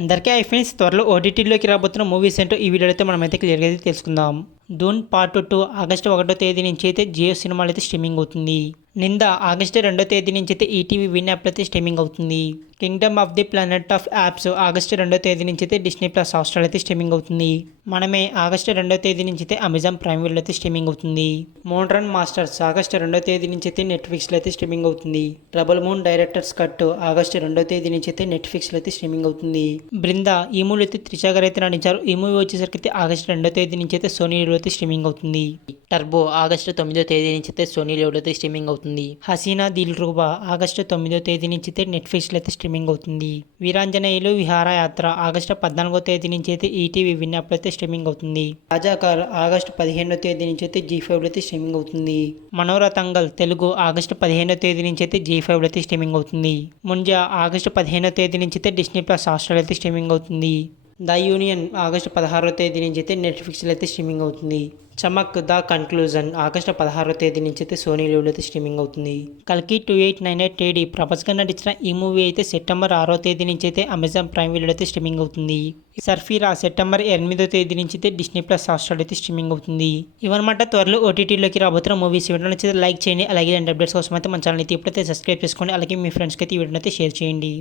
అందరికీ ఫ్రెండ్స్, త్వరలో ఓటీటీలోకి రాబోతున్న మూవీస్ ఏంటో ఈ వీడియోలో అయితే మనమైతే క్లియర్గా అయితే తెలుసుకుందాం. ధూన్ పార్ట్ 2 ఆగస్టు 1వ తేదీ నుంచి అయితే జియో సినిమాలు అయితే స్ట్రీమింగ్ అవుతుంది. నింద ఆగస్టు 2వ తేదీ నుంచి అయితే ఈటీవీ విన్ యాప్ అయితే స్ట్రీమింగ్ అవుతుంది. Kingdom of the planet of apps August 2వ తేదీ నుంచి అయితే డిస్నీ ప్లస్ హాట్‌స్టార్ అయితే స్ట్రీమింగ్ అవుతుంది. మనమే ఆగస్టు 2వ తేదీ నుంచి అయితే అమెజాన్ ప్రైమ్ వీడియో అయితే స్ట్రీమింగ్ అవుతుంది. మోడ్రన్ మాస్టర్స్ ఆగస్టు 2వ తేదీ నుంచి అయితే నెట్ఫ్లిక్స్లో అయితే స్ట్రీమింగ్ అవుతుంది. Double moon directors cut August 2వ తేదీ నుంచి అయితే నెట్ఫ్లిక్స్లో అయితే స్ట్రీమింగ్ అవుతుంది. బృందా ఈ మూవీ అయితే త్రిష గారు అయితే నటించారు. ఈ మూవీ వచ్చేసరికి అయితే ఆగస్టు 2వ తేదీ నుంచి అయితే సోనీ లీవ్లో అయితే స్ట్రీమింగ్ అవుతుంది. టర్బో ఆగస్టు 9వ తేదీ నుంచి అయితే సోనీ లీవ్లో అయితే స్ట్రీమింగ్ అవుతుంది. హసీనా దిల్ రూబా ఆగస్టు 9వ తేదీ నుంచి అయితే నెట్ఫ్లిక్స్లో అయితే స్ట్రీమింగ్ అవుతుంది. వీరాంజనేయులు విహారయాత్ర ఆగస్టు 14వ తేదీ నుంచి అయితే ఈటీవీ విన్ యాప్ అయితే స్ట్రీమింగ్ అవుతుంది. రాజాకార్ ఆగస్టు 15వ తేదీ నుంచి అయితే జీ5 అయితే స్ట్రీమింగ్ అవుతుంది. మనోరతంగల్ తెలుగు ఆగస్టు 15వ తేదీ నుంచి అయితే జీ5 అయితే స్ట్రీమింగ్ అవుతుంది. ముంజా ఆగస్టు 15వ తేదీ నుంచి అయితే డిస్నీ ప్లస్ హాట్‌స్టార్ అయితే స్ట్రీమింగ్ అవుతుంది. ద యూనియన్ ఆగస్టు 16వ తేదీ నుంచి అయితే నెట్ఫ్లిక్స్లో అయితే స్ట్రీమింగ్ అవుతుంది. చమక్ ద కన్క్లూజన్ ఆగస్టు 16వ తేదీ నుంచి అయితే సోనీ లీవ్లో అయితే స్ట్రీమింగ్ అవుతుంది. కల్కి 2898 AD ప్రభాస్ గారు నటించిన ఈ మూవీ అయితే సెప్టెంబర్ 6వ తేదీ నుంచి అయితే అమెజాన్ ప్రైమ్ వీడియో అయితే స్ట్రీమింగ్ అవుతుంది. సర్ఫీరా సెప్టెంబర్ 8వ తేదీ నుంచి అయితే డిస్నీ ప్లస్ హాట్‌స్టార్ అయితే స్ట్రీమింగ్ అవుతుంది. ఇవన్నమాట త్వరలో ఓటీటీలోకి రాబోతున్న మూవీస్. వీడియో నచ్చితే లైక్ చేయండి. అలాగే అప్డేట్స్ కోసం అయితే మన ఛానల్ అయితే ఇప్పుడైతే సబ్స్క్రైబ్ చేసుకోండి. అలాగే మీ ఫ్రెండ్స్కి అయితే ఈ వీడియోని అయితే షేర్ చేయండి.